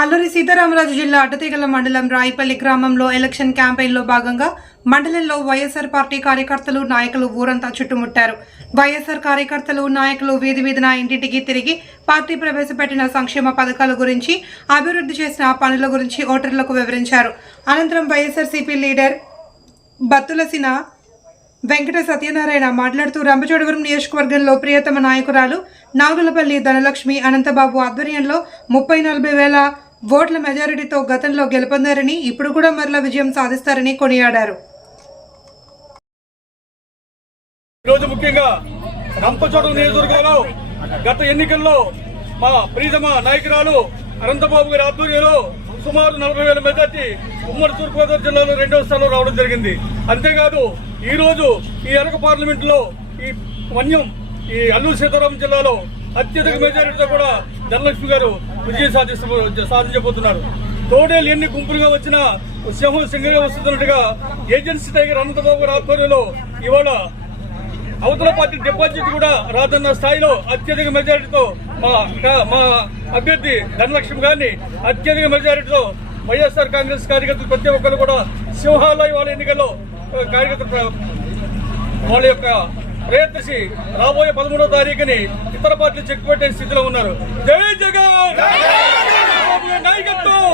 అల్లూరి సీతారామరాజు జిల్లా అడ్డతీగల మండలం రాయిపల్లి గ్రామంలో ఎలక్షన్ క్యాంపెయిన్లో భాగంగా మండలంలో వైఎస్ఆర్ పార్టీ కార్యకర్తలు నాయకులు ఊరంతా చుట్టుముట్టారు. వైఎస్ఆర్ కార్యకర్తలు నాయకులు వీధి వీధిన ఇంటింటికి తిరిగి పార్టీ ప్రవేశపెట్టిన సంక్షేమ పథకాల గురించి అభివృద్ధి చేసిన పనుల గురించి ఓటర్లకు వివరించారు. అనంతరం వైఎస్ఆర్సీపీ లీడర్ బత్తులసిన వెంకట సత్యనారాయణ మాట్లాడుతూ రంపచోడవరం నియోజకవర్గంలో ప్రియతమ నాయకురాలు నాగులపల్లి ధనలక్ష్మి అనంతబాబు ఆధ్వర్యంలో ముప్పై నలభై వేల ఓట్ల మెజారిటీతో గతంలో గెలుపొందారని ఇప్పుడు కూడా మరలా విజయం సాధిస్తారని కొనియాడారు. ఈరోజు ముఖ్యంగా రంపచోడవరం నియోజకవర్గంలో గత ఎన్నికల్లో మా ప్రియతమ నాయకురాలు అనంతబాబు గారి ఆధ్వర్యంలో సుమారు నలభై వేల మెజార్టీ ఉమ్మడి తూర్పుగోదావరి జిల్లాలో రెండవ స్థానంలో రావడం జరిగింది. అంతేకాదు ఈ రోజు ఈ అరకు పార్లమెంట్లో ఈ వన్యం ఈ అల్లూరు సీతారాం జిల్లాలో అత్యధిక మెజారిటీతో కూడా ధనలక్ష్మి గారు విజయం సాధిస్తూ సాధించబోతున్నారు. తోడేలు ఎన్ని గుంపులుగా వచ్చినా సింహం సింగగా వస్తున్నట్టుగా ఏజెన్సీ టైగర్ అనంతబాబు గారి ఆధ్వర్యంలో ఇవాళ అవతల పార్టీ డిపాజిట్ కూడా రాదన్న స్థాయిలో అత్యధిక మెజారిటీతో మా మా అభ్యర్థి ధనలక్ష్మి గారిని అత్యధిక మెజారిటీతో వైఎస్ఆర్ కాంగ్రెస్ కార్యకర్తలు ప్రతి ఒక్కరు కూడా సింహాలయ వాళ్ళ ఎన్నికల్లో కార్యకర్తలు వాళ్ళ యొక్క ప్రయత్నించి రాబోయే పదమూడవ తారీఖుని ఇతర పార్టీలు చెక్ పెట్టే స్థితిలో ఉన్నారు జై జగన్ నాయకత్వం